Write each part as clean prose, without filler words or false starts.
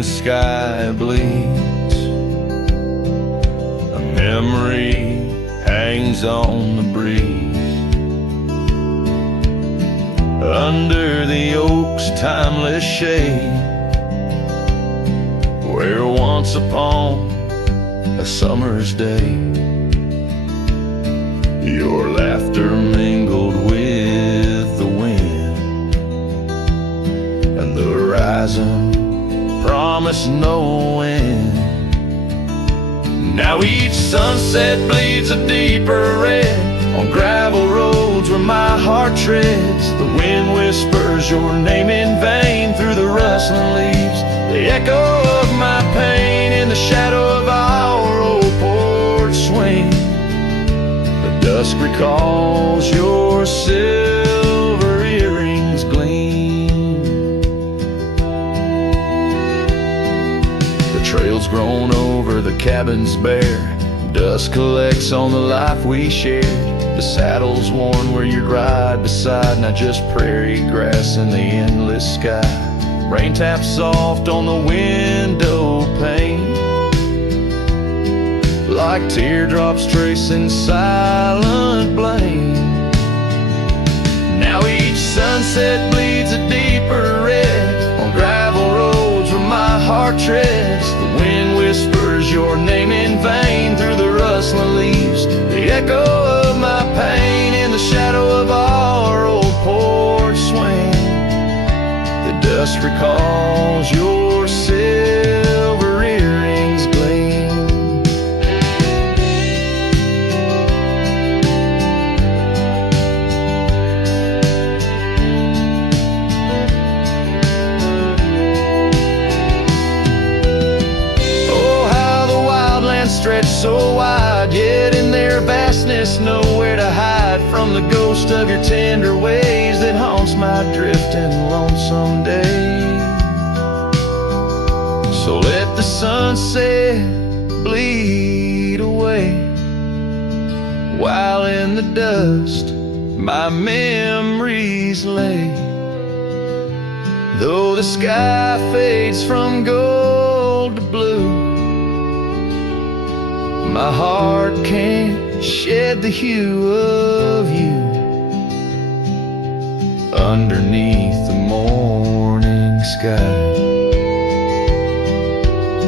morning sky bleeds. A memory hangs on the breeze. Under the oak's timeless shade, where once upon a summer's day, your laughter mingled with the wind, and the horizon promised no end. Now each sunset bleeds a deeper red on gravel roads where my heart treads. The wind whispers your name in vain through the rustling leaves, the echo of my pain in the shadow of our old porch swing. The dusk recalls your silver earrings gleam. The trail's grown over, the cabin's bare, dust collects on the life we shared. The saddle's worn where you'd ride beside, not just prairie grass in the endless sky. Rain taps soft on the window pane, like teardrops tracing silent blame. Now each sunset bleeds a deeper red on gravel roads where my heart treads. The wind whispers your name in vain through the rustling leaves, the echo of my pain in the shadow of our old porch swing. The dust recalls your silver earrings gleam. Oh, how the wildlands stretch so wide, yet in their vastness nowhere to hide from the ghost of your tender ways that haunts my drifting lonesome day. So let the sunset bleed away, while in the dust my memories lay. Though the sky fades from gold to blue, my heart can't shed the hue of you. Underneath the morning sky,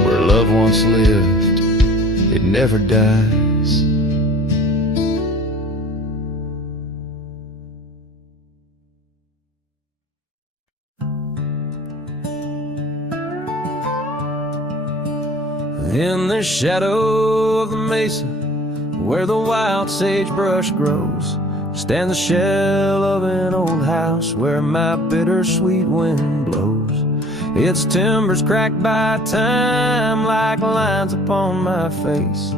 where love once lived, it never dies. In the shadow of the mesa, where the wild sagebrush grows, stands the shell of an old house where my bittersweet wind blows. Its timbers cracked by time like lines upon my face.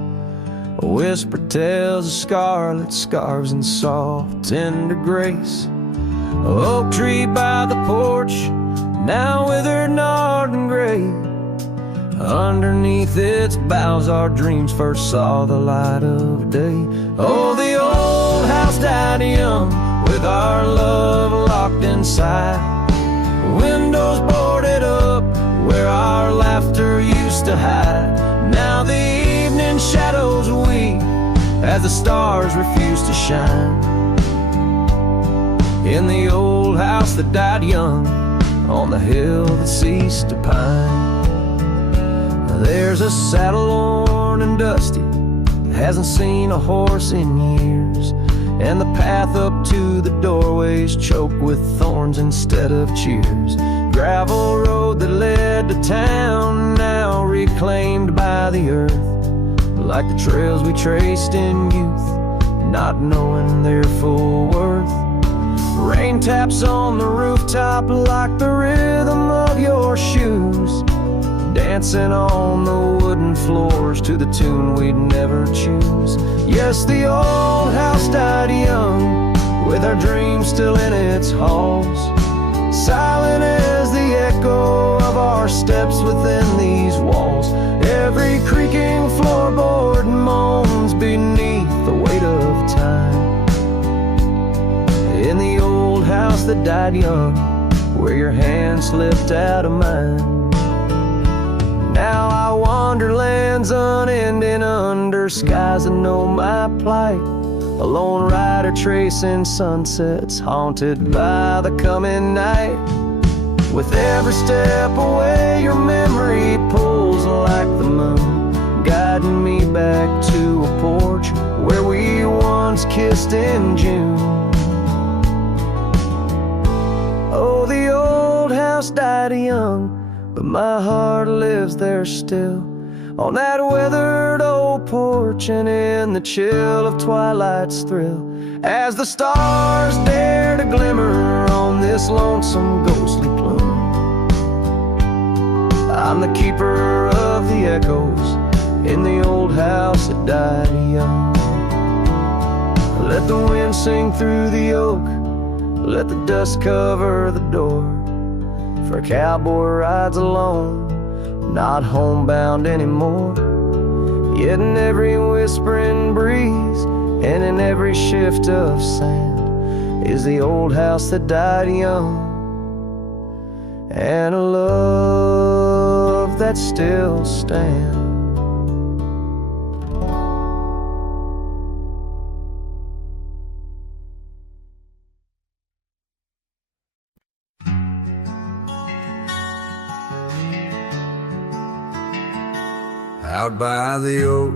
A whisper tells of scarlet scarves and soft tender grace. A oak tree by the porch, now withered, gnarled and gray. Underneath its boughs our dreams first saw the light of day. Oh, the old house died young, with our love locked inside. Windows boarded up, where our laughter used to hide. Now the evening shadows weep, as the stars refuse to shine. In the old house that died young, on the hill that ceased to pine. There's a saddle worn and dusty, hasn't seen a horse in years, and the path up to the doorway's choked with thorns instead of cheers. Gravel road that led to town, now reclaimed by the earth, like the trails we traced in youth, not knowing their full worth. Rain taps on the rooftop like the rhythm of your shoes, dancing on the wooden floors to the tune we'd never choose. Yes, the old house died young, with our dreams still in its halls, silent as the echo of our steps within these walls. Every creaking floorboard moans beneath the weight of time. In the old house that died young, where your hand slipped out of mine, Now I wander lands unending under skies that know my plight. A lone rider tracing sunsets, haunted by the coming night. With every step away, your memory pulls like the moon, guiding me back to a porch where we once kissed in June. Oh, the old house died young, but my heart lives there still, on that weathered old porch and in the chill of twilight's thrill. As the stars dare to glimmer on this lonesome ghostly plume, I'm the keeper of the echoes in the old house that died young. Let the wind sing through the oak, let the dust cover the door, for a cowboy rides alone, not homebound anymore. Yet in every whispering breeze and in every shift of sand is the old house that died young, and a love that still stands. Out by the oak,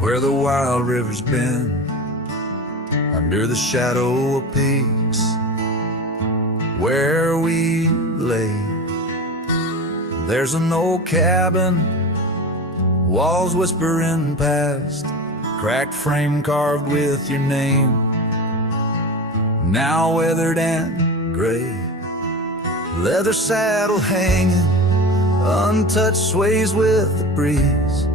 where the wild river's been, under the shadow of peaks where we lay, there's an old cabin, walls whispering past, cracked frame carved with your name, now weathered and gray, leather saddle hanging, untouched sways with the breeze,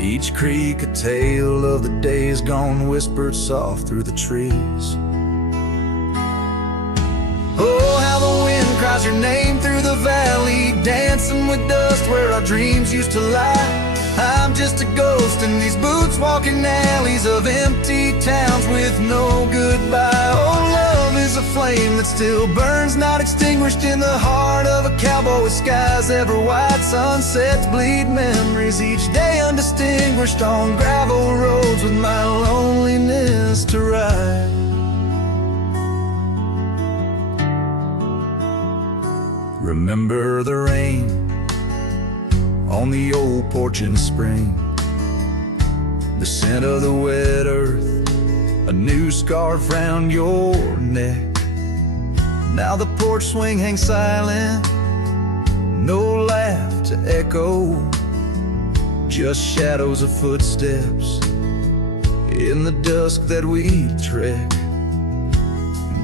each creak a tale of the days gone, whispered soft through the trees. Oh, how the wind cries your name through the valley, dancing with dust where our dreams used to lie. I'm just a ghost in these boots, walking alleys of empty towns with no goodbye. Oh, love is a flame that still burns, not extinguished in the heart of a cowboy with skies ever white. Sunsets bleed memories each day undistinguished on gravel roads with my loneliness to ride. Remember the rain on the old porch in spring, the scent of the wet earth, a new scarf round your neck. Now the porch swing hangs silent, no laugh to echo, just shadows of footsteps in the dusk that we trek.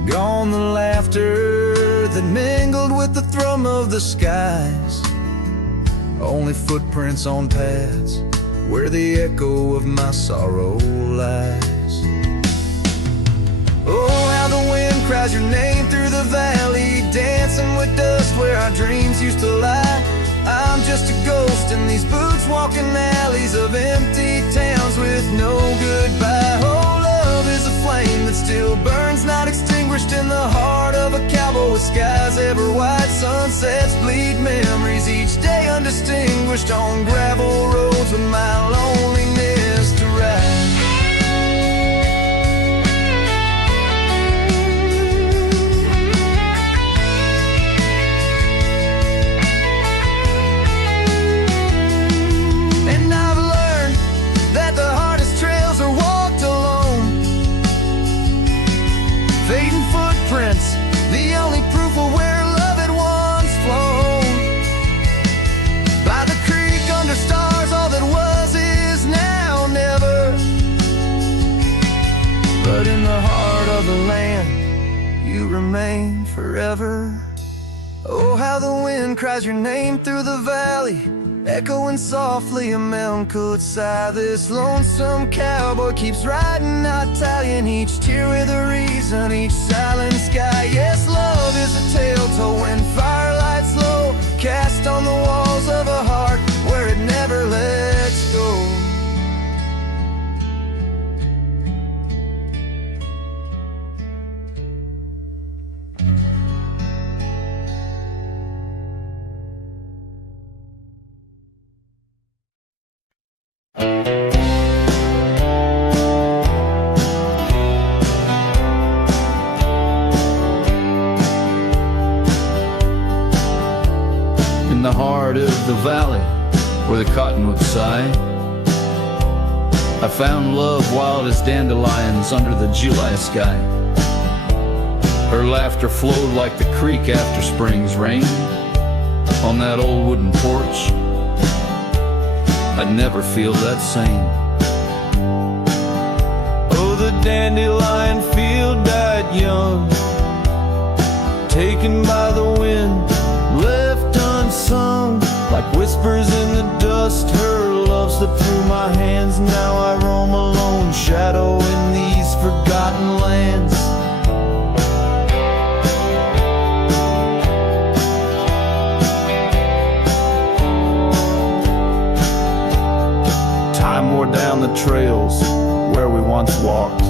Gone the laughter that mingled with the thrum of the skies, only footprints on paths where the echo of my sorrow lies. Oh, how the wind cries your name through the valley, dancing with dust where our dreams used to lie. I'm just a ghost in these boots, walking alleys of empty towns with no goodbye. Oh, love is a flame that still burns, not extinguished in the heart of a cowboy with skies ever white. Sunsets bleed memories each day undistinguished on gravel roads with my loneliness to ride. The only proof of where love had once flown. By the creek under stars, all that was is now never. But in the heart of the land, you remain forever. Oh, how the wind cries your name through the valley, echoing softly a melancholy sigh. This lonesome cowboy keeps riding, not tallying each tear with a reason, each silent sky. Yes, love is a tale told when firelights low, cast on the walls of a heart where it never lets go. valley where the cottonwoods sigh. I found love wild as dandelions under the July sky. Her laughter flowed like the creek after spring's rain. On that old wooden porch, I'd never feel that same. Oh, the dandelion field died young, taken by the wind, left unsung. Like whispers in the dust, her love slipped through my hands. Now I roam alone, shadow in these forgotten lands. Time wore down the trails where we once walked.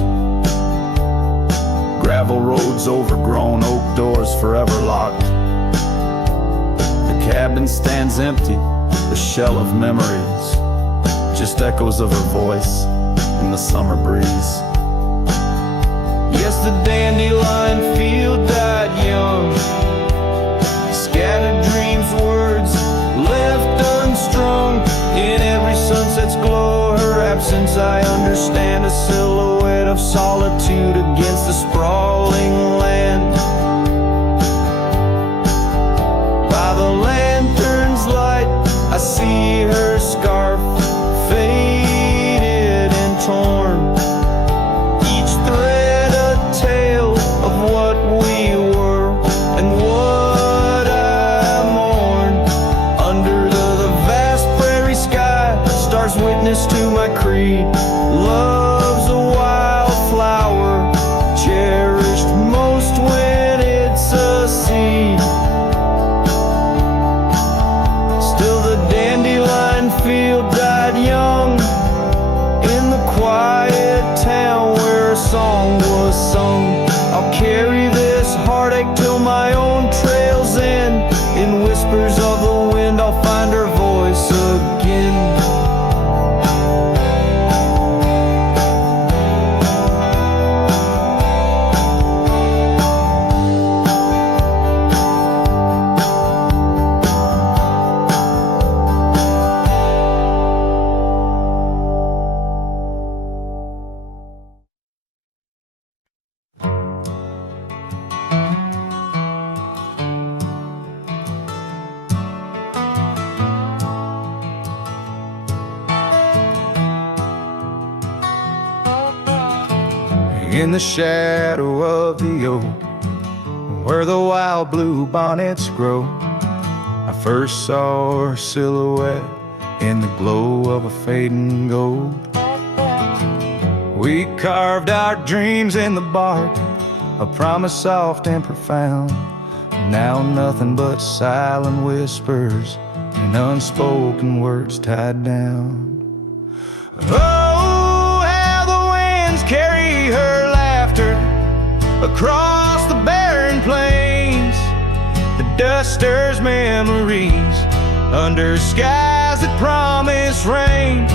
Gravel roads overgrown, oak doors forever locked. The cabin stands empty, the shell of memories, just echoes of her voice in the summer breeze. Yes, the dandelion field died young, scattered dreams, words left unstrung. In every sunset's glow, her absence I understand, a silhouette of solitude against the sprawling land. By the lantern's light, I see her scarf, faded and torn, each thread a tale of what we were and what I mourn. Under the vast prairie sky, stars witness to my creed. Love's a wildflower, cherished most when it's a seed. Still the dandelion field died young in the quiet town where a song was sung. I'll carry this heartache till my own trails end. In whispers of the wind, I'll find her voice again. In the shadow of the oak, where the wild blue bonnets grow, I first saw her silhouette in the glow of a fading gold. We carved our dreams in the bark, a promise soft and profound. Now nothing but silent whispers and unspoken words tied down. Oh, how the winds carry her laughter across the barren plains. The dust stirs memories under skies that promise rain.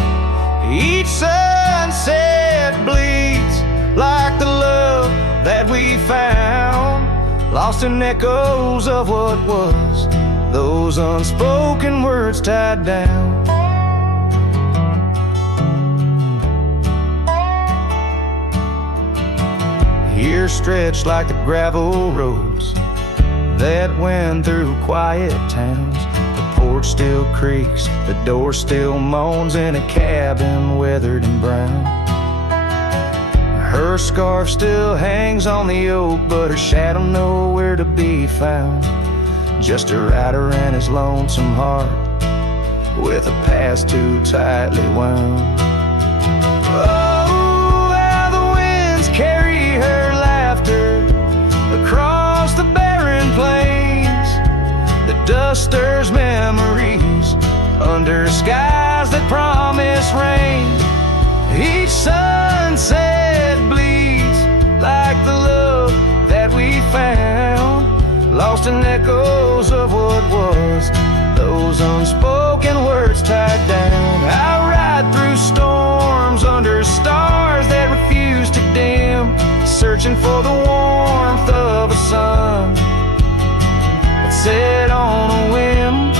Each sunset bleeds like the love that we found, lost in echoes of what was, those unspoken words tied down. Here stretched like the gravel roads that went through quiet towns. The porch still creaks, the door still moans in a cabin weathered and brown. Her scarf still hangs on the oak, but her shadow nowhere to be found. Just a rider and his lonesome heart, with a past too tightly wound. Oh, how the winds carry her laughter across the barren plains. The dust stirs memories under skies that promise rain. Each sunset bleeds like the love that we found, lost in echoes of what was, those unspoken words tied down. I ride through storms under stars that refuse to dim, searching for the warmth of a sun that set on a whim.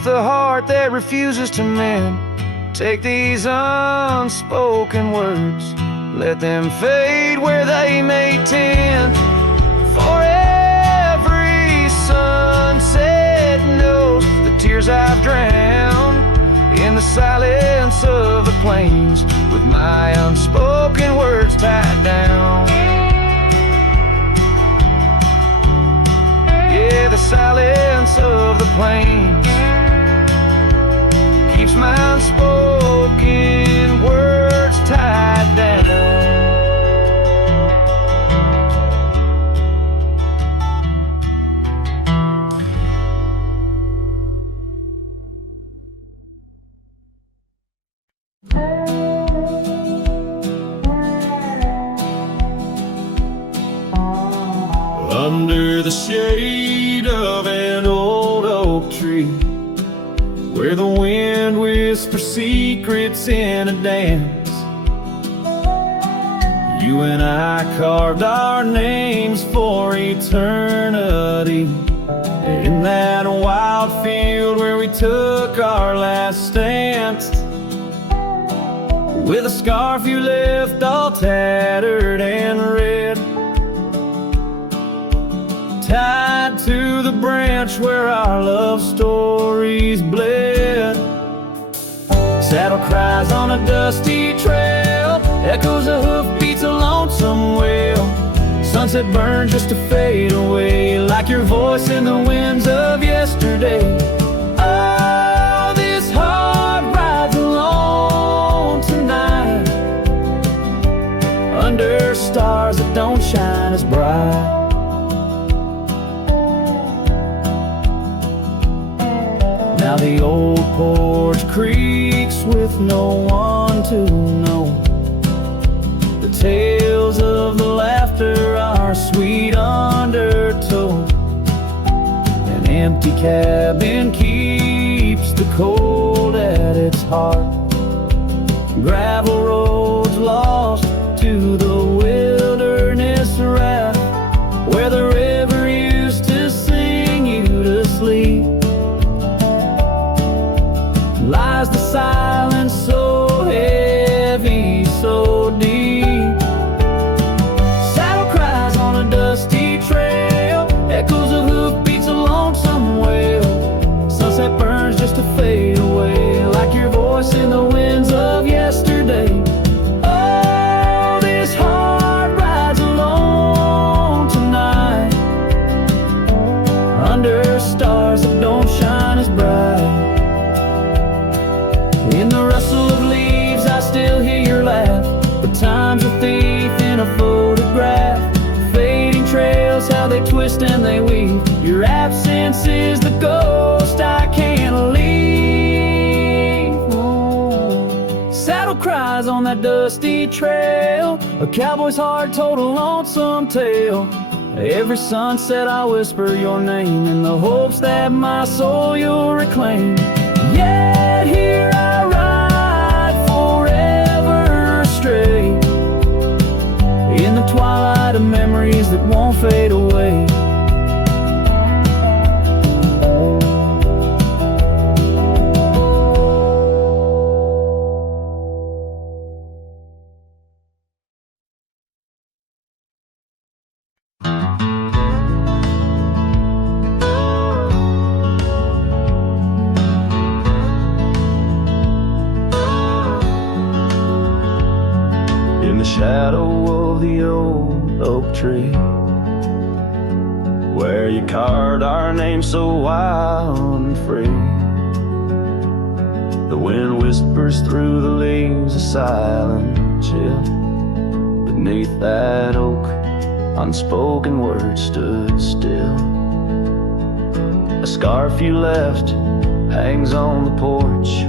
with a heart that refuses to mend. Take these unspoken words, let them fade where they may tend. For every sunset knows the tears I've drowned in the silence of the plains, with my unspoken words tied down. Yeah, the silence of the plains keeps my unspoken words tied down. Under the shade of an old oak tree, where the wind whispers secrets in a dance, you and I carved our names for eternity. In that wild field where we took our last stance, with a scarf you left all tattered and red, tied to the branch where our love stories bled. Saddle cries on a dusty trail, echoes of hoofbeats, a lonesome wail. Sunset burns just to fade away, like your voice in the winds of yesterday. Oh, this heart rides alone tonight, under stars that don't shine as bright. Now the old porch creaks with no one to know. The tales of the laughter are sweet undertow. An empty cabin keeps the cold at its heart. Gravel roads lost to the wilderness raft, where the river used to sing you to sleep. Lies the silence so heavy, so deep. Saddle cries on a dusty trail, echoes of hoofbeats, a lonesome wail. Sunset burns just to fade away, like your voice in the winds of yesterday. Oh, this heart rides alone tonight, under stars that don't shine as bright. In the rustle of leaves I still hear your laugh, but time's a thief in a photograph. Fading trails, how they twist and they weave. Your absence is the ghost I can't leave. Oh. Saddle cries on that dusty trail, a cowboy's heart told a lonesome tale. Every sunset I whisper your name, in the hopes that my soul you'll reclaim. Yet here I ride forever astray, in the twilight of memories that won't fade away. Shadow of the old oak tree, where you carved our name so wild and free. The wind whispers through the leaves, a silent chill. Beneath that oak, unspoken words stood still. A scarf you left hangs on the porch,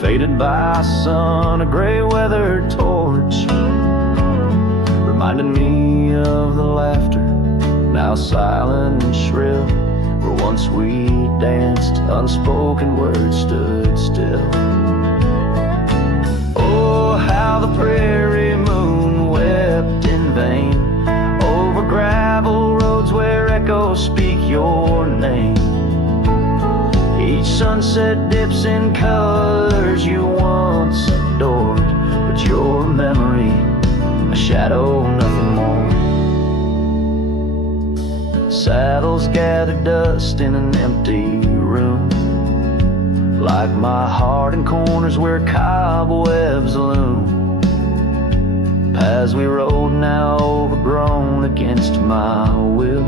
faded by sun, a gray weathered torch, reminding me of the laughter, now silent and shrill, where once we danced, unspoken words stood still. Oh, how the prairie moon wept in vain, over gravel roads where echoes speak your name. sunset dips in colors you once adored, but your memory, a shadow, nothing more. Saddles gather dust in an empty room, like my heart in corners where cobwebs loom. Paths we rode now overgrown against my will.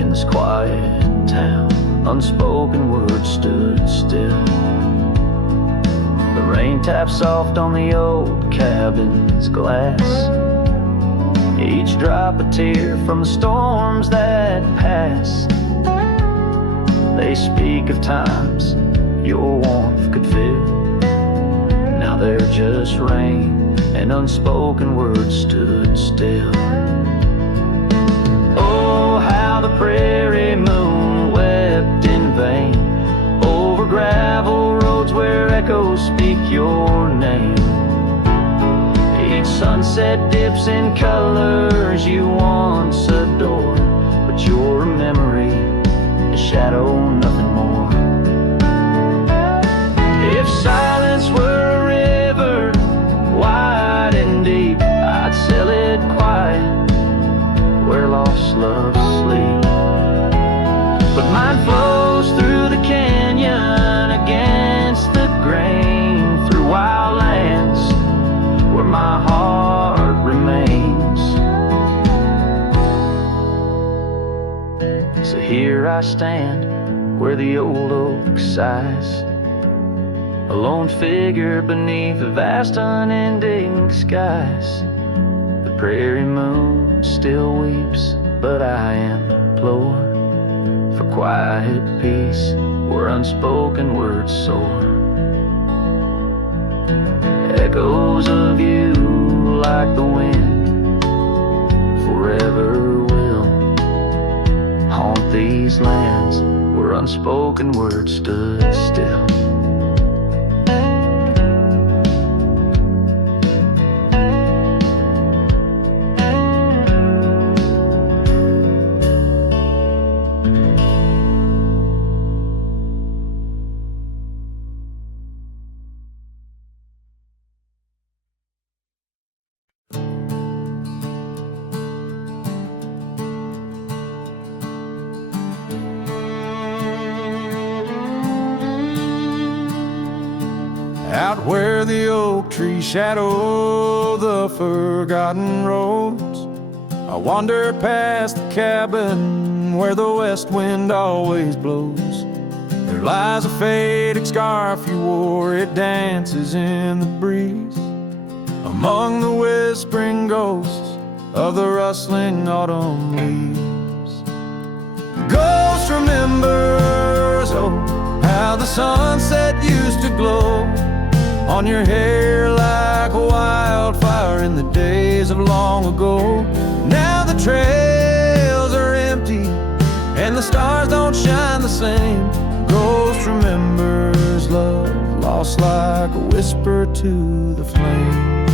In this quiet town, unspoken words stood still. The rain tapped soft on the old cabin's glass, each drop a tear from the storms that passed. They speak of times your warmth could fill. Now they're just rain, and unspoken words stood still. Oh, how the prairie moon wept in vain over gravel roads where echoes speak your name. Each sunset dips in colors you once adored, but your memory, a shadow, nothing more. If silence were a river, wide and deep, I'd sail it quiet where lost loves sleep. But mine flows through the canyon against the grain, through wild lands where my heart remains. So here I stand where the old oak sighs, a lone figure beneath the vast unending skies. The prairie moon still weeps, but I implore for quiet peace where unspoken words soar. Echoes of you like the wind forever will haunt these lands where unspoken words stood still. Out where the oak trees shadow the forgotten roads, I wander past the cabin where the west wind always blows. There lies a faded scarf you wore, it dances in the breeze, among the whispering ghosts of the rustling autumn leaves. Ghost remembers, oh, how the sunset used to glow on your hair like a wildfire in the days of long ago. Now the trails are empty and the stars don't shine the same. Ghost remembers love lost like a whisper to the flame.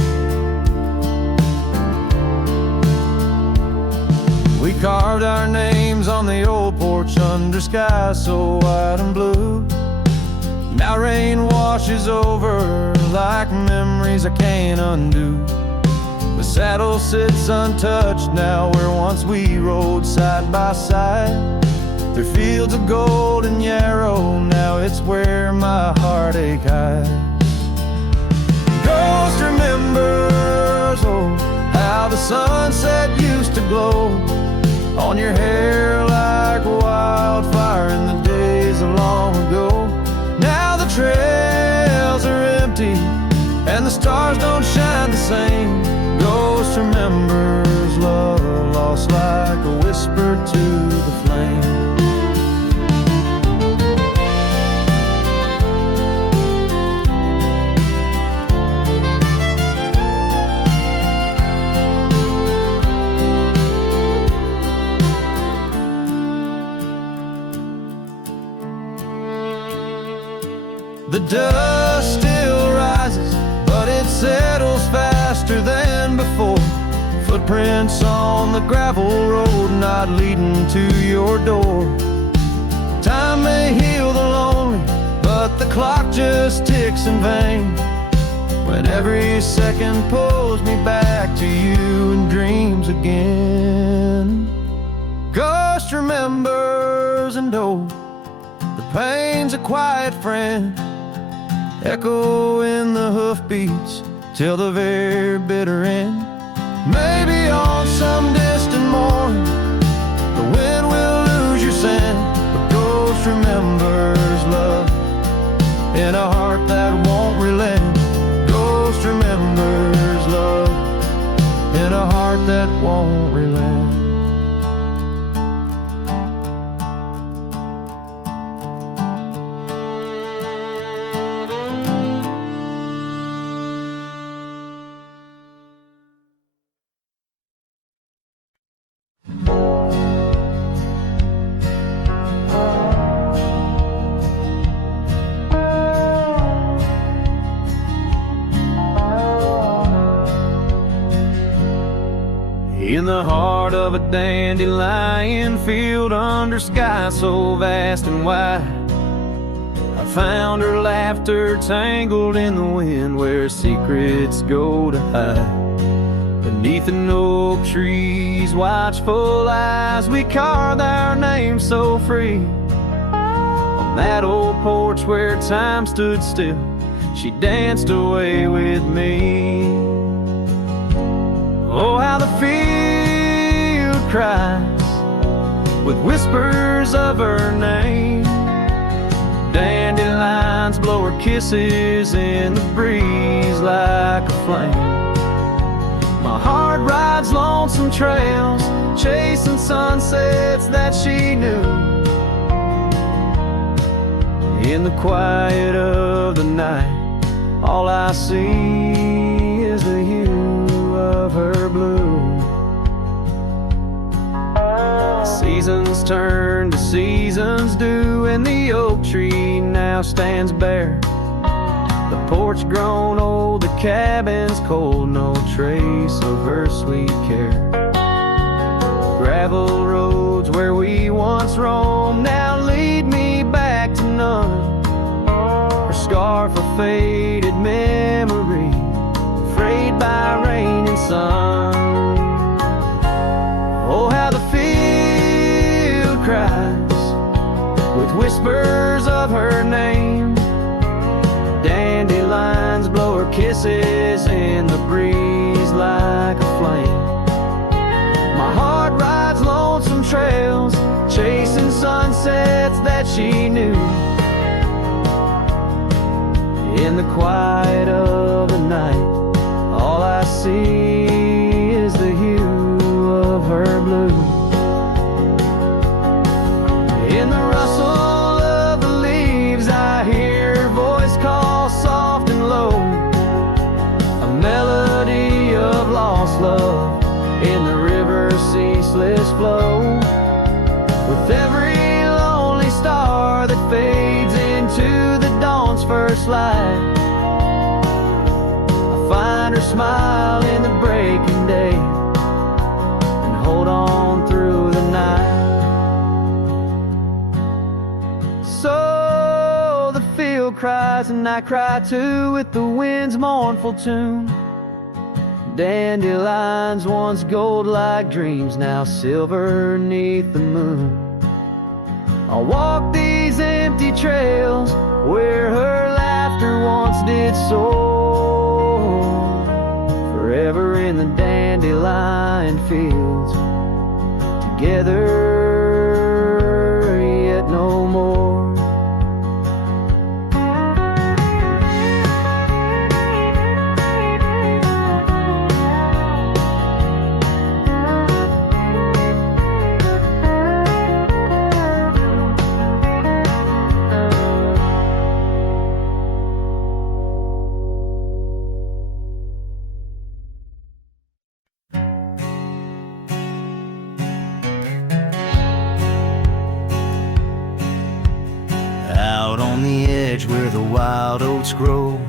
We carved our names on the old porch under skies so wide and blue. Now rain washes over like memories I can't undo. The saddle sits untouched now where once we rode side by side. Through fields of gold and yarrow, now it's where my heartache hides. Ghost remembers, oh, how the sunset used to glow on your hair like a wildfire in the days of long ago. Now the trails are empty and the stars don't shine the same. Ghost remembers love lost like a whisper to the flame. The dust still rises, but it settles faster than before. Footprints on the gravel road, not leading to your door. Time may heal the lonely, clock just ticks in vain, when every second pulls me back to you in dreams again. Ghost remembers, and oh, the pain's a quiet friend, echo in the hoofbeats till the very bitter end. Maybe on some distant morn, the wind will lose your scent, but ghost remembers love in a heart that won't relent. Ghost remembers love in a heart that won't relent. In the heart of a dandelion field, under sky so vast and wide, I found her laughter tangled in the wind, where secrets go to hide. Beneath an oak tree's watchful eyes, we carved our names so free. On that old porch where time stood still, she danced away with me. Oh, how the field cries with whispers of her name. Dandelions blow her kisses in the breeze like a flame. My heart rides lonesome trails, chasing sunsets that she knew. In the quiet of the night, all I see is the hue of her blue. Seasons turn to seasons do, and the oak tree now stands bare. The porch grown old, the cabin's cold, no trace of her sweet care. Gravel roads where we once roamed now lead me back to none. Her scarf a faded memory, frayed by rain and sun. Oh, how the field cries with whispers of her name. Dandelions blow her kisses in the breeze like a flame. My heart rides lonesome trails, chasing sunsets that she knew. In the quiet of the night, all I see is the hue of her blue. In the rustle of the leaves, I hear her voice call soft and low, a melody of lost love in the river's ceaseless flow. With every lonely star that fades into the dawn's first light, I find her smile in the breaking day and hold on through the night. So the field cries and I cry too, with the wind's mournful tune. Dandelions once gold like dreams, now silver 'neath the moon. I'll walk these empty trails where her laughter once did soar, forever in the dandelion fields, together yet no more. Where the wild oats grow,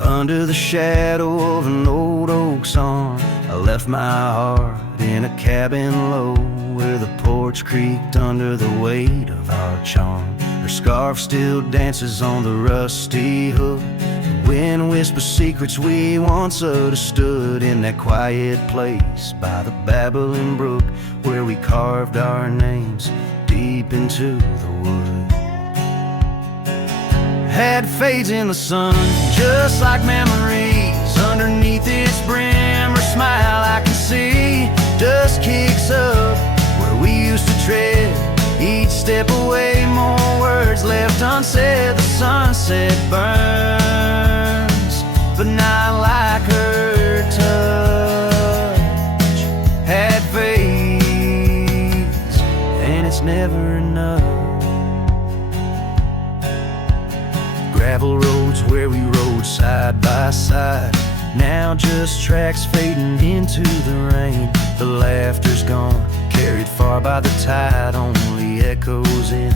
under the shadow of an old oak song, I left my heart in a cabin low, where the porch creaked under the weight of our charm. Her scarf still dances on the rusty hook. The wind whispers secrets we once understood in that quiet place by the babbling brook where we carved our names deep into the wood. Hat fades in the sun, just like memories. Underneath its brim, her smile I can see. Dust kicks up where we used to tread. Each step away, more words left unsaid. The sunset burns, but not like her touch. Hat fades, and it's never enough. Gravel roads where we rode side by side, now just tracks fading into the rain. The laughter's gone, carried far by the tide. Only echoes in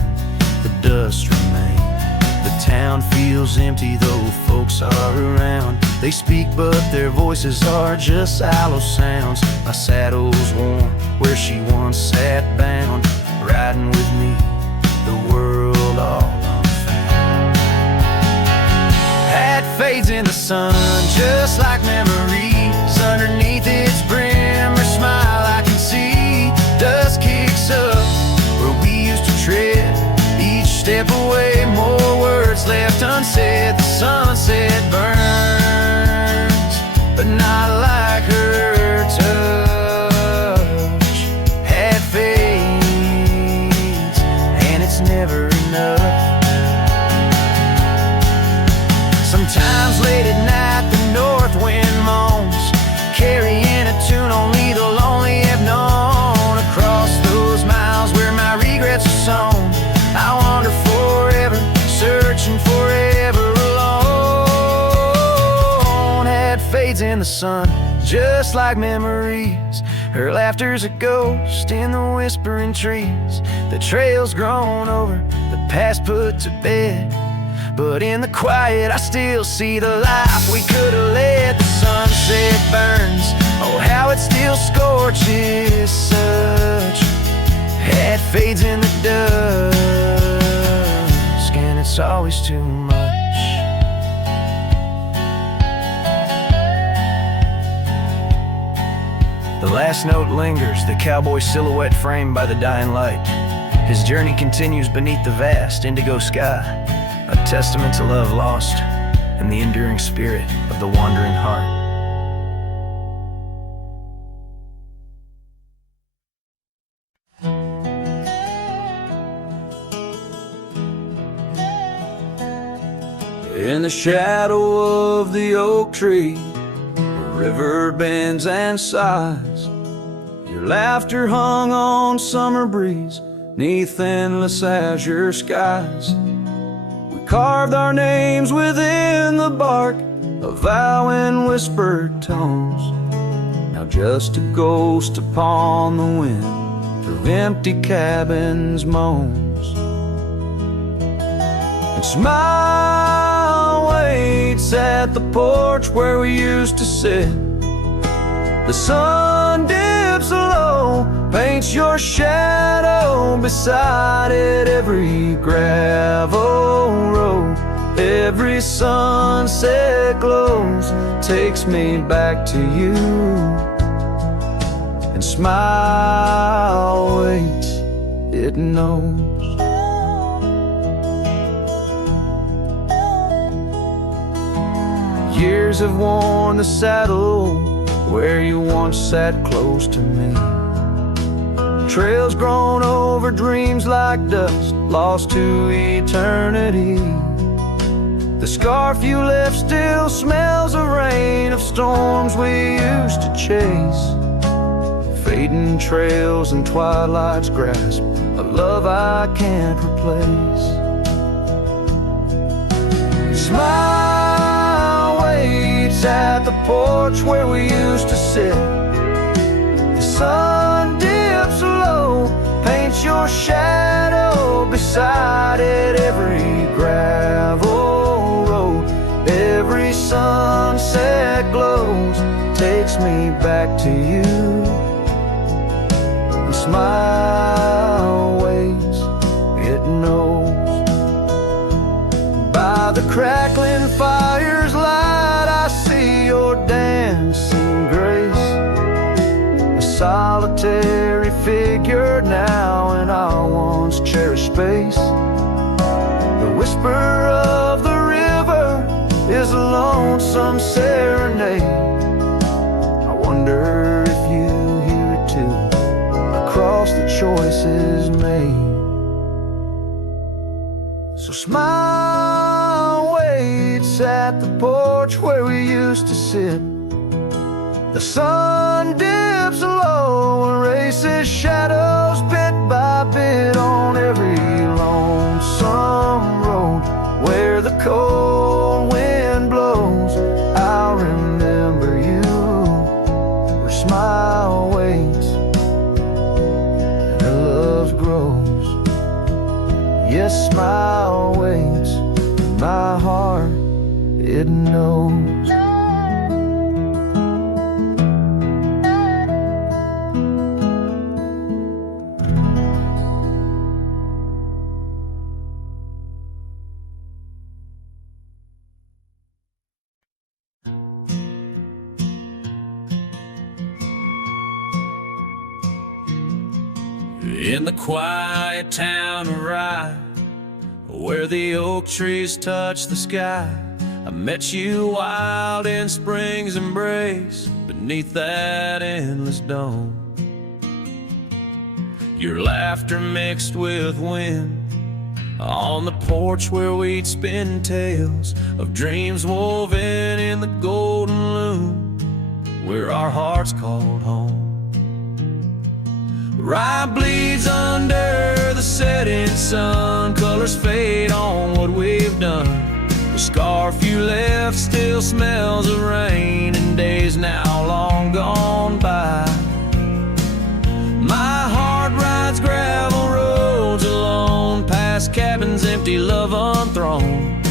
the dust remain. The town feels empty though folks are around. They speak but their voices are just hollow sounds. My saddle's warm where she once sat bound, riding with me the world all unfound. Hat fades in the sun, just like memories. Underneath its brim, her smile I can see. Dust kicks up where we used to tread. Each step away, more words left unsaid. The sunset burns, but not like her touch. Hat fades, and it's never enough. Sometimes late at night the north wind moans, carrying a tune only the lonely have known. Across those miles where my regrets are sown, I wander forever, searching forever alone. Hat fades in the sun, just like memories. Her laughter's a ghost in the whispering trees. The trail's grown over, the past put to bed. But in the quiet I still see the life we could have led. The sunset burns, oh how it still scorches such. Hat fades in the dusk, and it's always too much. The last note lingers, the cowboy silhouette framed by the dying light. His journey continues beneath the vast indigo sky, a testament to love lost and the enduring spirit of the wandering heart. In the shadow of the oak tree, the river bends and sighs. Your laughter hung on summer breeze, 'neath endless azure skies. Carved our names within the bark, a vow in whispered tones. Now just a ghost upon the wind, through empty cabins moans. And smile waits at the porch where we used to sit. The sun dips low, paints your shadow beside it. Every gravel road, every sunset glows, takes me back to you. And smile waits, it knows. Years have worn the saddle where you once sat close to me. Trails grown over dreams like dust, lost to eternity. The scarf you left still smells of rain, of storms we used to chase. Fading trails and twilight's grasp, a love I can't replace. Smile waits at the porch where we used to sit. The sun dips low, paints your shadow beside it. Every gravel road, every sunset glows, takes me back to you. And smile waits, it knows. crackling fire's light, I see your dancing grace, a solitary figure now in our once cherished space. The whisper of the river is a lonesome serenade. I wonder if you hear it too, across the choices made. So smile waits at the porch where we used to sit. The sun dips low, erases shadows bit by bit on every lonesome road where the cold wind blows. I'll remember you where smile waits and her love grows. Yes, smile waits, my heart, it knows. In the quiet town of Rye, where the oak trees touch the sky, I met you wild in spring's embrace, beneath that endless dome. Your laughter mixed with wind, on the porch where we'd spin tales of dreams woven in the golden loom, where our hearts called home. Rye bleeds under the setting sun, colors fade on what we've done. The scarf you left still smells of rain and days now long gone by. My heart rides gravel roads alone, past cabins empty, love unthrown.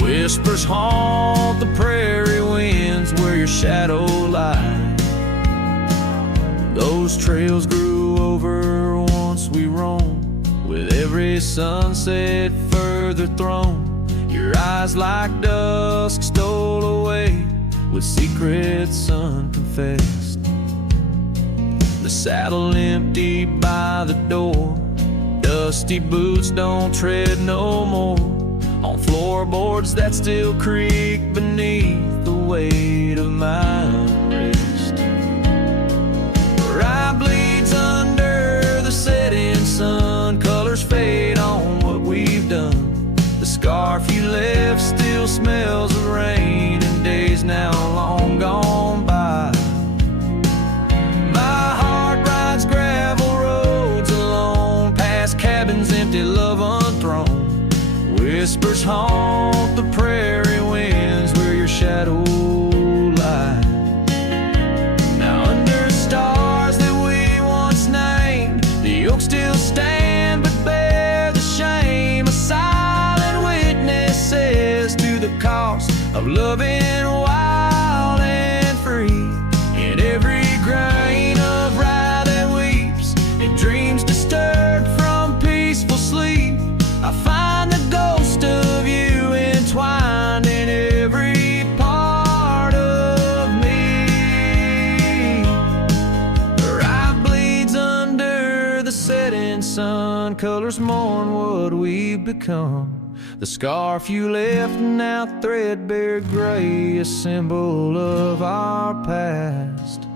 Whispers haunt the prairie winds where your shadow lies. Those trails grew over once we roamed, with every sunset further thrown. Your eyes like dusk stole away, with secrets unconfessed. The saddle empty by the door, dusty boots don't tread no more on floorboards that still creak beneath the weight of my unrest. Rye bleeds under the setting sun, colors fade on what we've done. The scarf you left still smells of rain and days now long gone by. My heart rides gravel roads alone, past cabins empty, love unthrown. Whispers haunt the prairie winds where your shadow lies. Now under stars that we once named, the oaks still stand but bear the shame of silent witnesses to the cost of loving wild and free. In every grain of rye that weeps, in dreams disturbed from peaceful sleep, I find the ghost of you entwined in every part of me. Rye bleeds under the setting sun, colors mourn what we've become. The scarf you left now threadbare gray, a symbol of our past.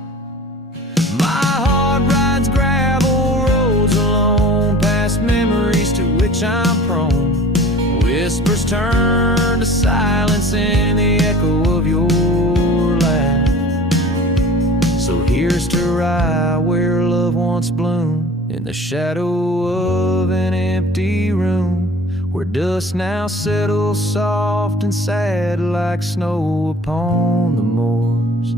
My heart rides gravel roads alone, past memories to which I'm prone. Whispers turn to silence in the echo of your laugh. So here's to Rye, where love once bloomed, in the shadow of an empty room, where dust now settles soft and sad like snow upon the moors.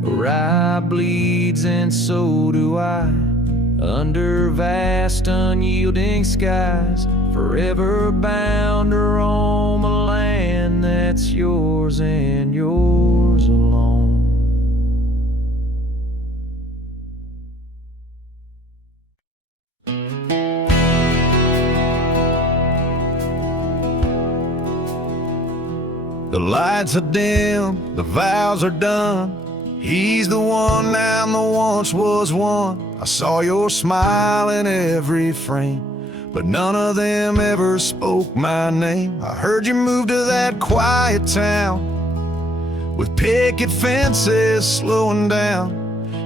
Rye bleeds and so do I, under vast unyielding skies, forever bound to roam a land that's yours and yours alone. The lights are dim, the vows are done. He's the one, now the once was one. I saw your smile in every frame, but none of them ever spoke my name. I heard you moved to that quiet town with picket fences slowing down.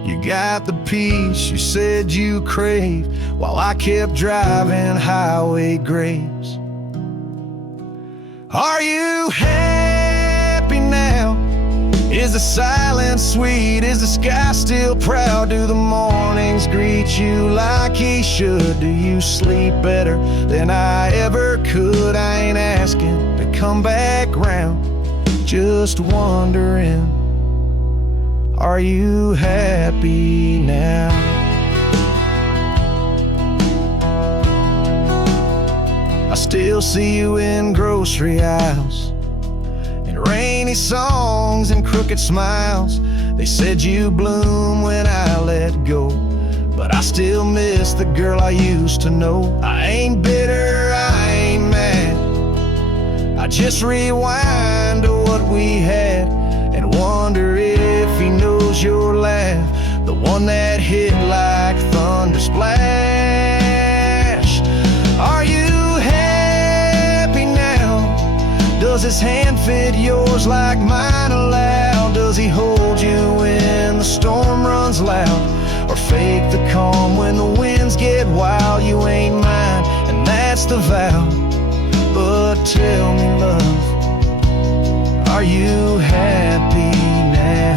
You got the peace you said you craved, while I kept driving highway graves. Are you happy now? Is the silence sweet? Is the sky still proud? Do the mornings greet you like he should? Do you sleep better than I ever could? I ain't asking to come back round, just wondering, are you happy now? I still see you in grocery aisles, in rainy songs and crooked smiles. They said you bloom when I let go, but I still miss the girl I used to know. I ain't bitter, I ain't mad, I just rewind to what we had and wonder if he knows your laugh, the one that hit like thunder splash. Are you happy now? Does his hand fit yours like mine allow? Does he hold you when the storm runs loud, or fake the calm when the winds get wild? You ain't mine, and that's the vow. But tell me, love, are you happy now?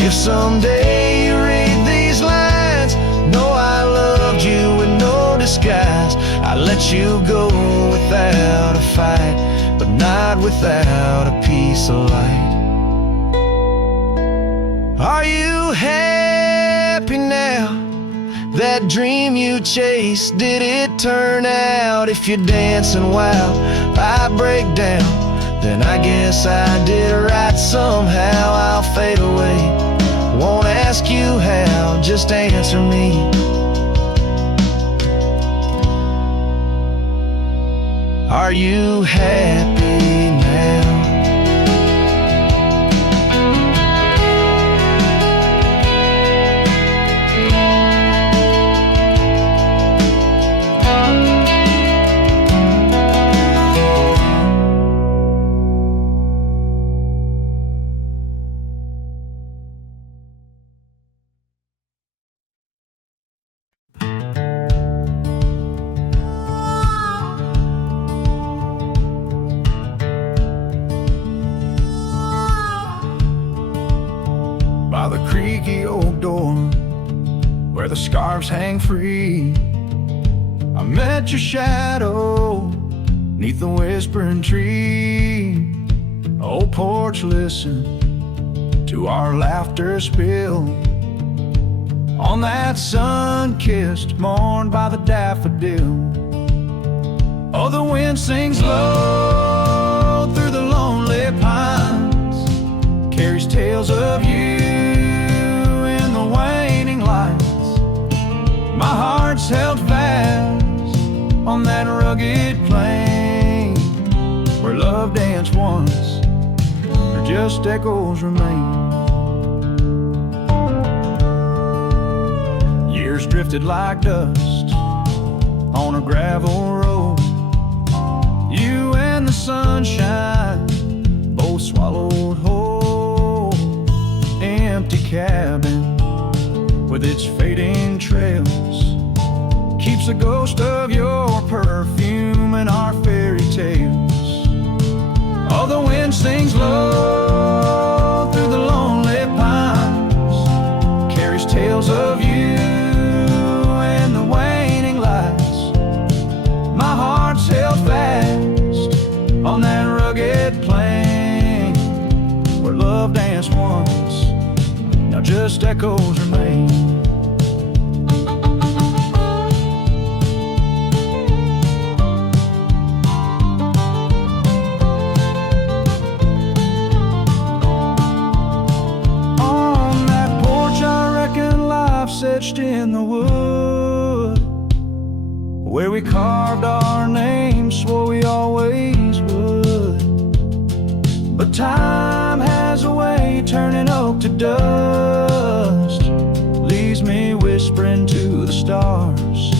If someday you read these lines, know I loved you with no disguise. I let you go without a fight, but not without a piece of light. Are you happy now? That dream you chased, did it turn out? If you're dancing wild, I break down, then I guess I did right somehow. I'll fade away, won't ask you how, just answer me. Are you happy now? By the creaky old door where the scarves hang free, I met your shadow neath the whispering tree. Old porch, listen to our laughter spill on that sun-kissed morn by the daffodil. Oh, the wind sings low through the lonely pines, carries tales of you in the waning lights. My heart's held fast on that rugged plain where love danced once, or just echoes remain. Years drifted like dust on a gravel road. You and the sunshine both swallowed whole. Empty cabin with its fading trails keeps the ghost of your perfume in our fairy tales. Oh, the wind sings low through the lonely pines, carries tales of you and the waning lights. My heart's held fast on that rugged plain where love danced once, now just echoes remain. etched in the wood, where we carved our names, swore we always would. But time has a way turning oak to dust, leaves me whispering to the stars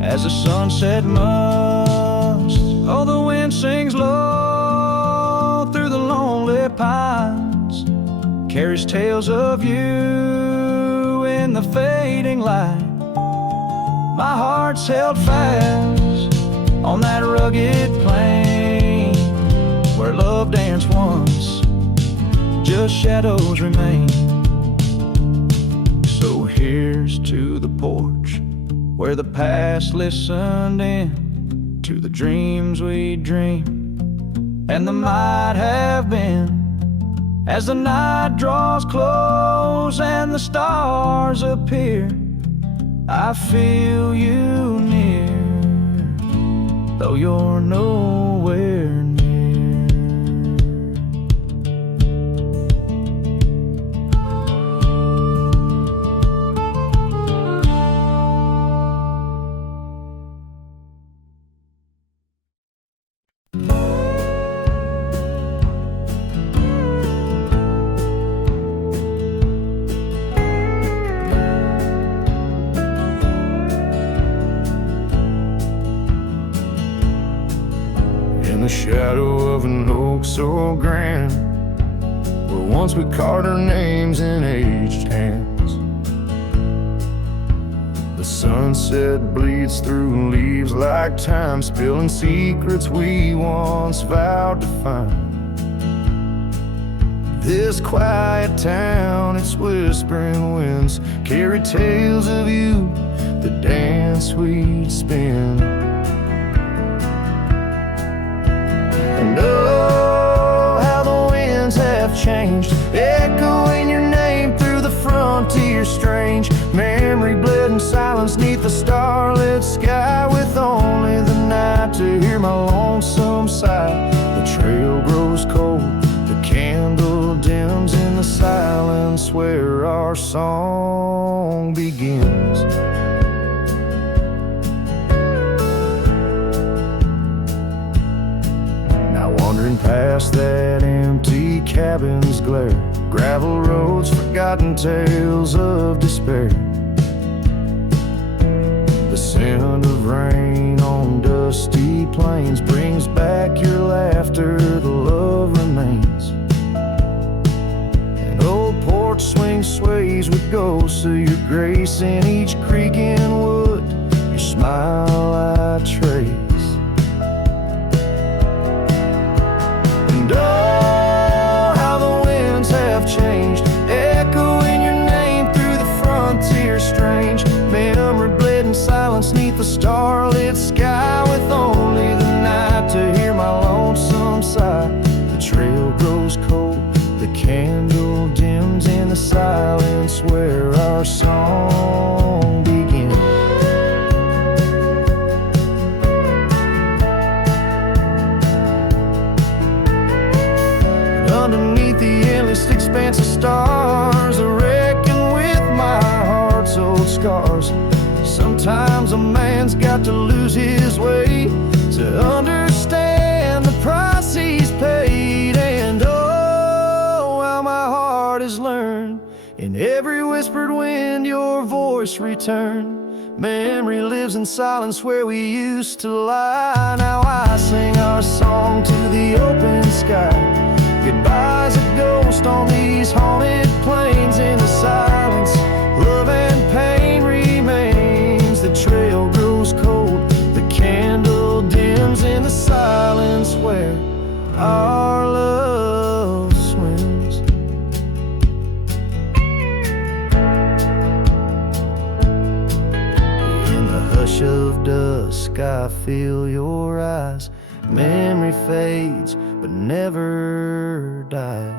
as the sunset must. Oh, the wind sings low through the lonely pines, carries tales of you in the fading light. My heart's held fast on that rugged plain where love danced once, just shadows remain. So here's to the porch where the past listened in to the dreams we dreamed and the might have been. As the night draws close and the stars appear, I feel you near, though you're nowhere near. In the shadow of an oak so grand, where once we carved our names in aged hands, the sunset bleeds through leaves like time, spilling secrets we once vowed to find. This quiet town, its whispering winds carry tales of you, the dance we'd spin. And oh, how the winds have changed, echoing your name through the frontier strange. Memory bled in silence neath the starlit sky, with only the night to hear my lonesome sigh. The trail grows cold, the candle dims in the silence where our song begins. Wandering past that empty cabin's glare, gravel roads, forgotten tales of despair. The scent of rain on dusty plains brings back your laughter, the love remains. An old porch swing sways with ghosts of your grace in each creek and wood, your smile I trace. And oh, how the winds have changed, echoing your name through the frontier strange. Memory bled in silence neath the starlit sky, with only the night to hear my lonesome sigh. The trail grows cold, the candle dims in the silence where our song begins. Underneath the endless expanse of stars, I reckon with my heart's old scars. Sometimes a man's got to lose his way to understand the price he's paid. And oh, how my heart has learned, in every whispered wind your voice returned. Memory lives in silence where we used to lie. Now I sing our song to the open sky. Goodbye's a ghost on these haunted plains. In the silence, love and pain remains. The trail grows cold, the candle dims in the silence where our love swims. In the hush of dusk I feel your eyes. Memory fades but never dies.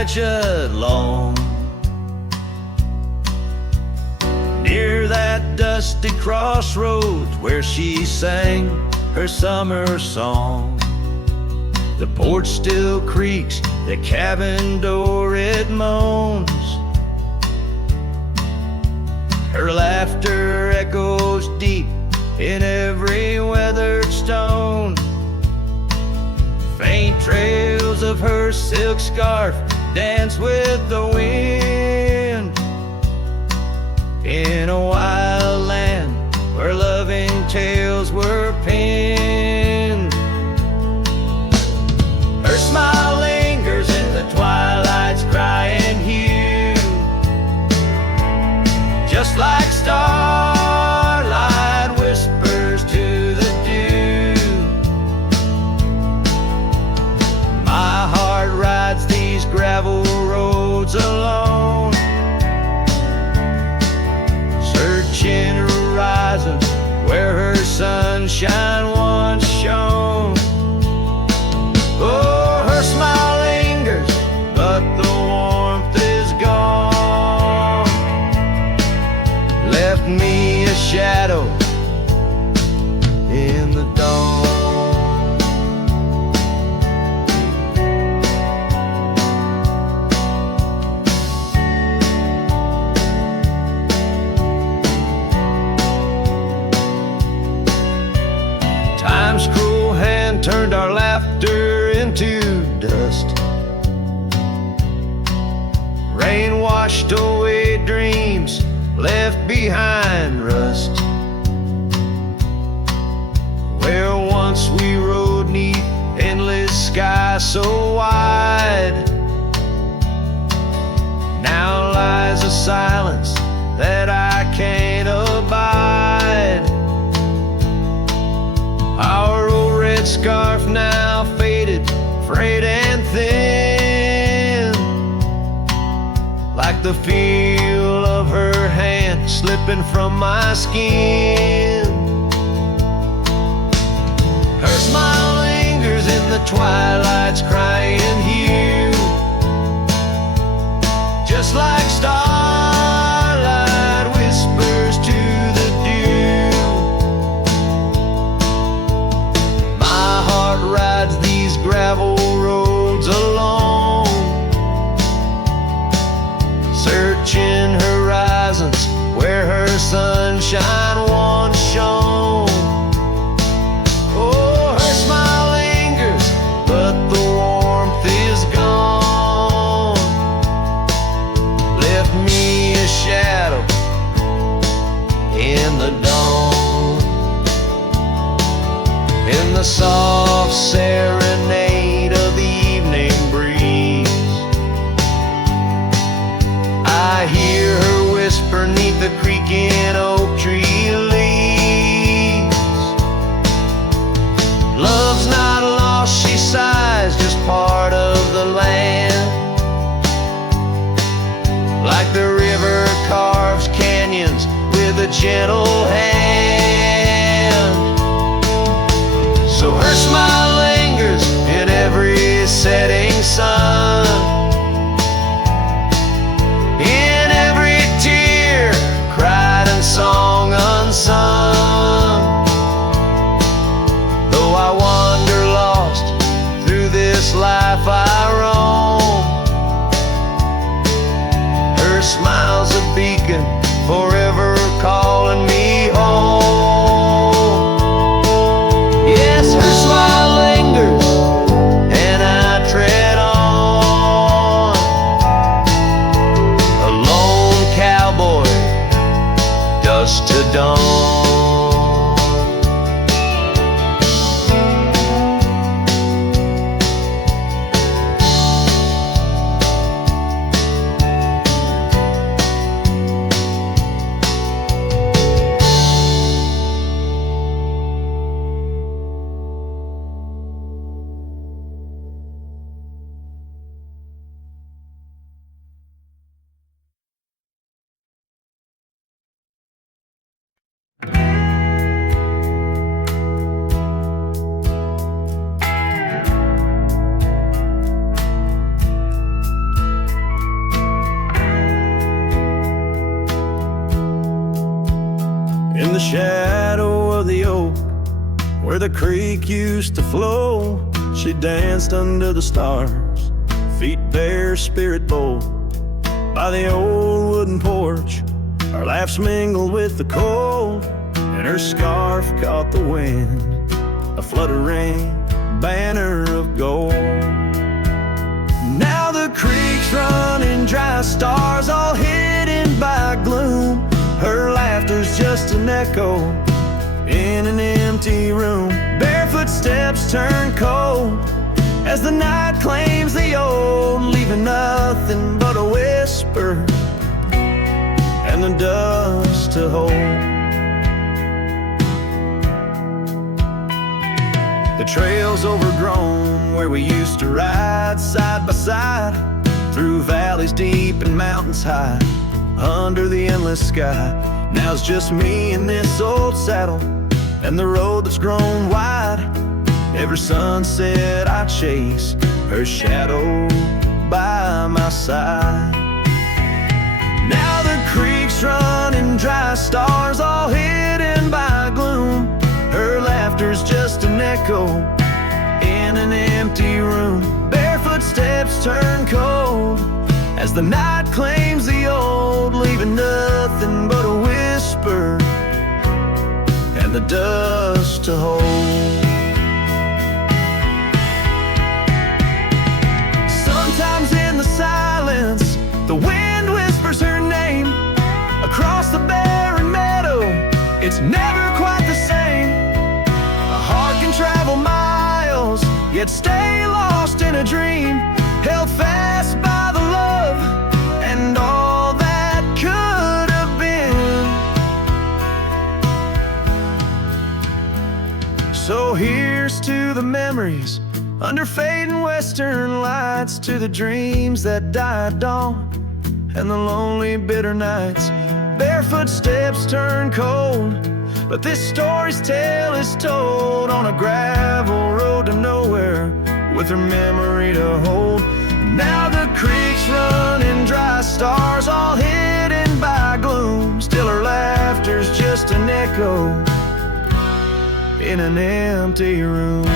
stretcheth long. Near that dusty crossroads where she sang her summer song, the porch still creaks, the cabin door it moans. Her laughter echoes deep in every weathered stone. Faint trails of her silk scarf dance with the wind in a wild land where loving tales were penned. Her smile lingers in the twilight's crying hue, just like starlight whispers to the dew. My heart rides these gravel roads alone, searching horizons where her sunshine once shone. Oh, her smile lingers, but the warmth is gone. Left me a shadow in the dawn. Time's cruel hand turned our laughter into dust. Rain washed away dreams, left behind rust. Where once we rode 'neath endless sky so wide, now lies a silence that I can't abide. Our old red scarf now faded, frayed and thin, like the feel of her hand slipping from my skin. Her smile lingers in the twilight's crying hue, just like starlight whispers to the dew. My heart rides these gravel roads alone, searching horizons where her sunshine once shone. Oh, her smile lingers, but the warmth is gone. Left me a shadow in the dawn. In the soft serenade of the evening breeze, I hear her whisper 'neath the creaking oak tree leaves. Love's not lost, she sighs, just part of the land. Like the river carves canyons with a gentle hand. So her smile lingers in every setting sun, in every tear cried and song unsung. Though I wander lost through this life I roam, her smile's a beacon forever calling me home. Yes, her smile lingers and I tread on, a lone cowboy, dusk to dawn. where the creek used to flow. She danced under the stars, feet bare, spirit bold, by the old wooden porch. Our laughs mingled with the cold, and her scarf caught the wind, a fluttering banner of gold. Now the creek's running dry, stars all hidden by gloom. Her laughter's just an echo in an empty room. Barefoot steps turn cold as the night claims the old, leaving nothing but a whisper and the dust to hold. The trail's overgrown where we used to ride side by side, through valleys deep and mountains high, under the endless sky. Now it's just me in this old saddle, and the road that's grown wide. Every sunset I chase, her shadow by my side. Now the creek's running dry, stars all hidden by gloom. Her laughter's just an echo in an empty room. Barefoot steps turn cold as the night claims the old, leaving nothing but a whisper and the dust to hold. Sometimes in the silence, the wind whispers her name across the barren meadow. It's never quite the same. A heart can travel miles, yet stay lost in a dream, held fast by the love and all that could have been. So here's to the memories under fading western lights, to the dreams that die at dawn and the lonely bitter nights. Barefoot steps turn cold, but this story's tale is told on a gravel road to nowhere, with her memory to hold. Now the creek's running dry, stars all hidden by gloom. Still her laughter's just an echo in an empty room.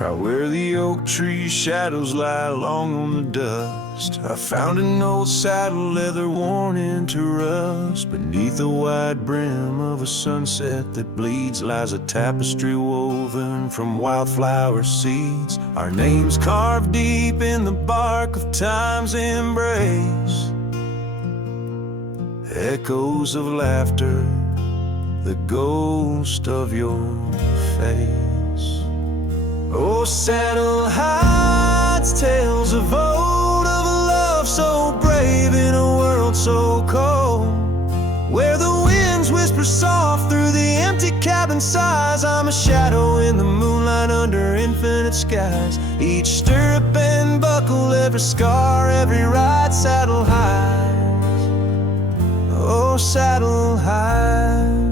Right where the oak tree shadows lie long on the dust, I found an old saddle leather worn into rust. Beneath the wide brim of a sunset that bleeds lies a tapestry woven from wildflower seeds. Our names carved deep in the bark of time's embrace, echoes of laughter, the ghost of your face. Oh, saddle hides tales of old, of a love so brave in a world so cold, where the winds whisper soft through the empty cabin sighs. I'm a shadow in the moonlight under infinite skies. Each stirrup and buckle, every scar, every ride, saddle hides. Oh, saddle hides.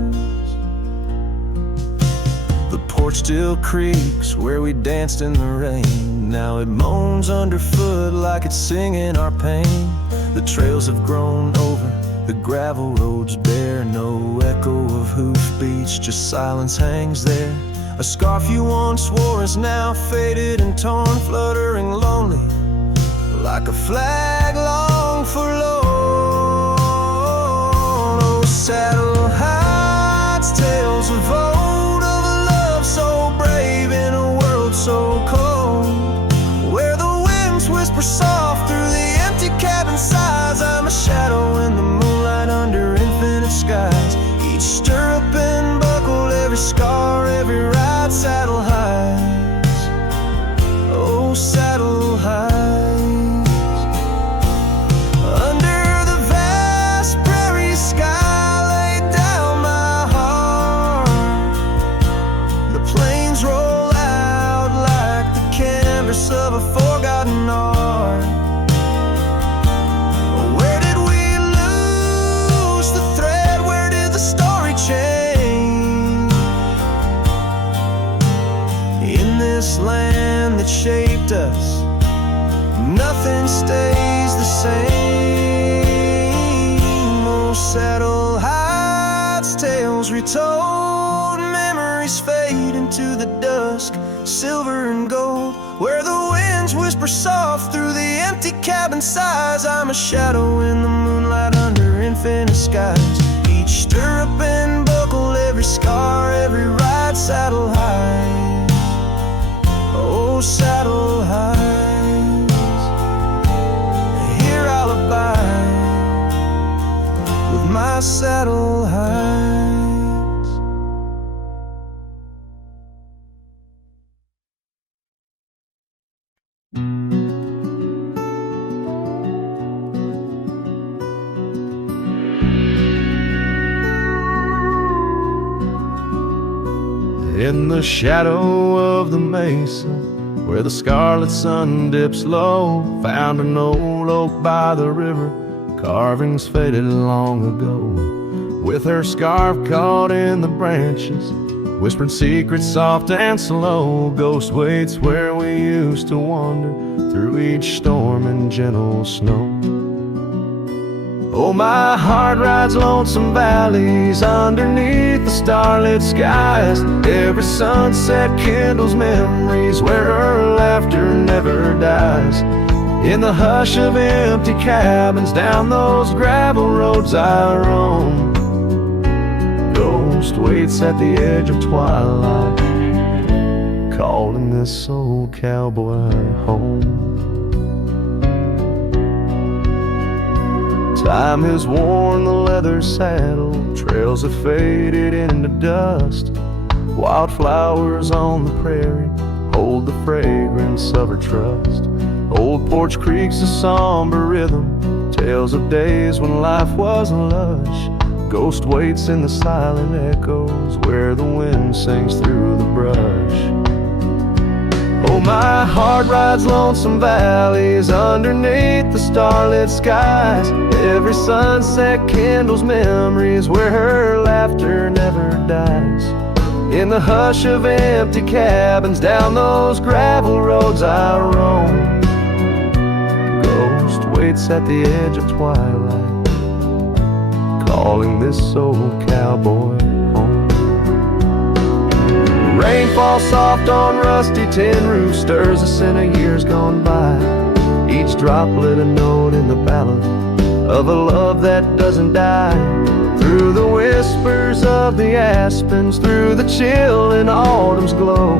The porch still creaks where we danced in the rain. Now it moans underfoot like it's singing our pain. The trails have grown over, the gravel roads bare. No echo of hoofbeats, just silence hangs there. A scarf you once wore is now faded and torn, fluttering lonely like a flag long forlorn. Oh, saddle hides tales of old, so brave in a world so cold, where the winds whisper soft through the empty cabin sighs. I'm a shadow in the moonlight under infinite skies. Each stirrup and buckle, every scar, every ride, saddle hides. Oh, saddle hides. Under the vast prairie sky laid down my heart, plains roll out like the canvas of a forgotten art. Where did we lose the thread? Where did the story change? us. Nothing stays the same. Old saddle hides, tales retold, memories fade into the dusk, silver and gold, where the winds whisper soft through the empty cabin sighs. I'm a shadow in the moonlight under infinite skies. Each stirrup and buckle, every scar, every ride, saddle high, oh saddle high. Here I'll abide with my saddle hides. In the shadow of the mesa, where the scarlet sun dips low, found an old oak by the river, carvings faded long ago. With her scarf caught in the branches, whispering secrets soft and slow, ghost waits where we used to wander through each storm and gentle snow. Oh, my heart rides lonesome valleys underneath the starlit skies. Every sunset kindles memories where her laughter never dies. In the hush of empty cabins, down those gravel roads I roam, ghost waits at the edge of twilight, calling this old cowboy home. Time has worn the leather saddle, trails have faded into dust. Wildflowers on the prairie hold the fragrance of her trust. Old Porch Creek's a somber rhythm, tales of days when life was lush. Ghost waits in the silent echoes where the wind sings through the brush. Oh, my heart rides lonesome valleys underneath the starlit skies. Every sunset kindles memories where her laughter never dies. In the hush of empty cabins, down those gravel roads I roam, ghost waits at the edge of twilight, calling this old cowboy home. Rain falls soft on rusty tin roofs, stirs the scent of years gone by. Each droplet a note in the ballad of a love that doesn't die. Through the whispers of the aspens, through the chill in autumn's glow,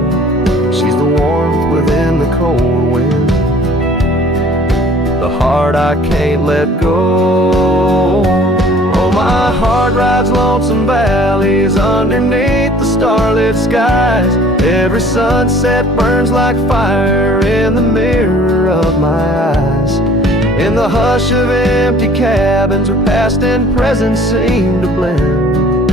she's the warmth within the cold wind, the heart I can't let go. Oh, my heart rides lonesome valleys underneath the starlit skies. Every sunset burns like fire in the mirror of my eyes. In the hush of empty cabins where past and present seem to blend,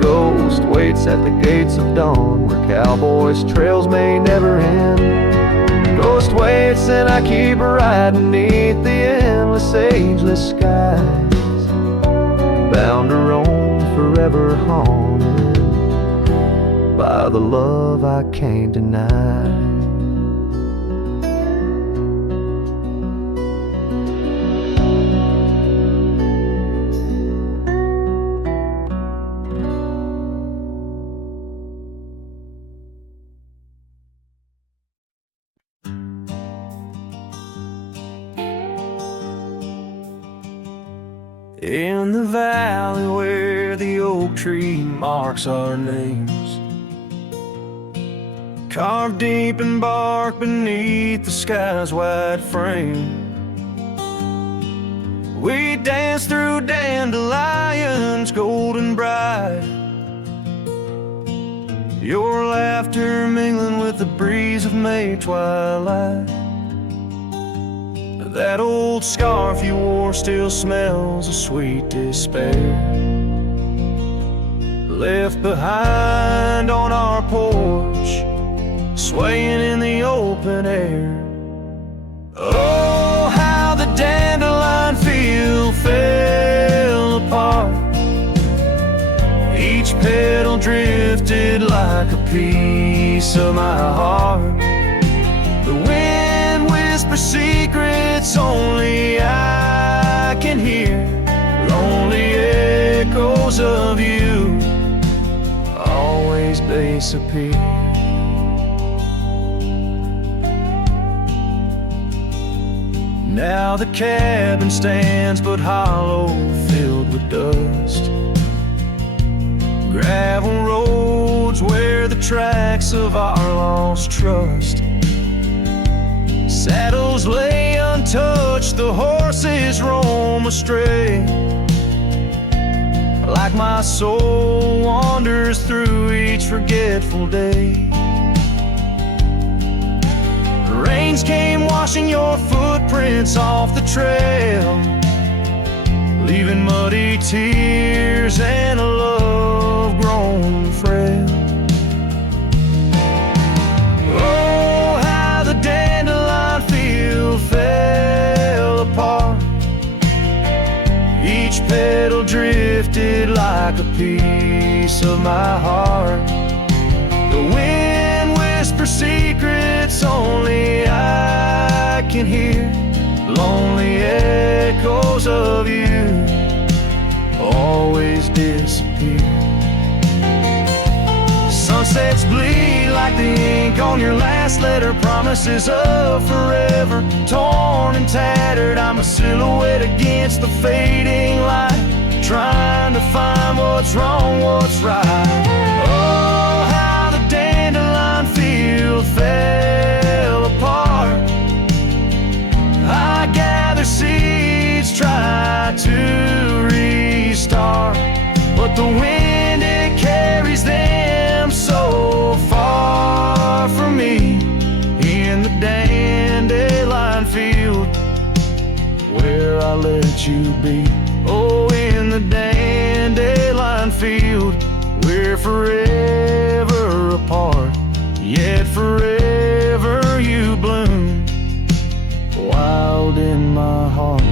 ghost waits at the gates of dawn where cowboys' trails may never end. Ghost waits and I keep riding neath the endless ageless skies, bound to roam forever haunted by the love I can't deny. In the valley where the oak tree marks our names, carved deep in bark beneath the sky's wide frame, we dance through dandelions golden bright, your laughter mingling with the breeze of May twilight. That old scarf you wore still smells of sweet despair, left behind on our porch, swaying in the open air. Oh, how the dandelion field fell apart, each petal drifted like a piece of my heart. whisper secrets only I can hear. Lonely echoes of you always disappear. Now the cabin stands but hollow, filled with dust. Gravel roads where the tracks of our lost trust. Saddles lay untouched, the horses roam astray. Like my soul wanders through each forgetful day. Rains came washing your footprints off the trail, leaving muddy tears and a love grown frail. Oh, how the dandelion field fell apart. Each petal drifted like a piece of my heart. The wind whispers secrets only I can hear. Lonely echoes of you always disappear. Sunsets bleed like the ink on your last letter. Promises of forever, torn and tattered. I'm a silhouette against the fading light, trying to find what's wrong, what's right. Oh, how the dandelion field fell apart. I gather seeds, try to restart, but the wind, it carries them so far from me. In the dandelion field where I let you be. Oh, in the dandelion field we're forever apart, yet forever you bloom wild in my heart.